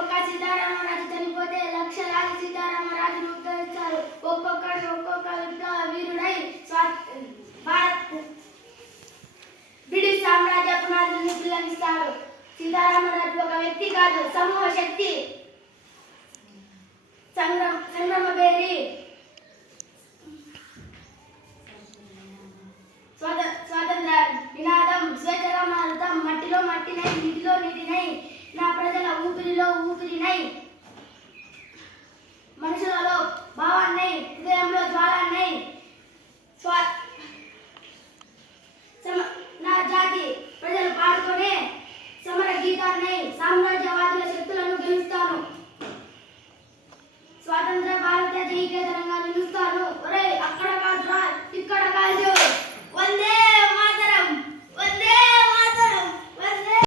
ఒక్క సీతారామరాజు చనిపోతే లక్షలాది సీతారామరాజును ఉద్ధరించారు. ఒక్కొక్కడు ఒక్కొక్క విప్లవ వీరుడై బ్రిటిష్ సామ్రాజ్య పునాదులను పిల్లగిస్తాడు. సీతారామరాజు ఒక వ్యక్తి కాదు, సమూహ శక్తి. సంగ్రామ పేరి స్వాతంత్ర నినాదం, స్వేచ్ఛగా మారుతాం. మట్టిలో మట్టినై, నీటిలో నీటినై, నా ప్రజల ఊపిరిలో ఊపిరినై, మనుషులలో భావాన్నై, హృదయంలో జ్వాలాన్నై, నా జాతి ప్రజలు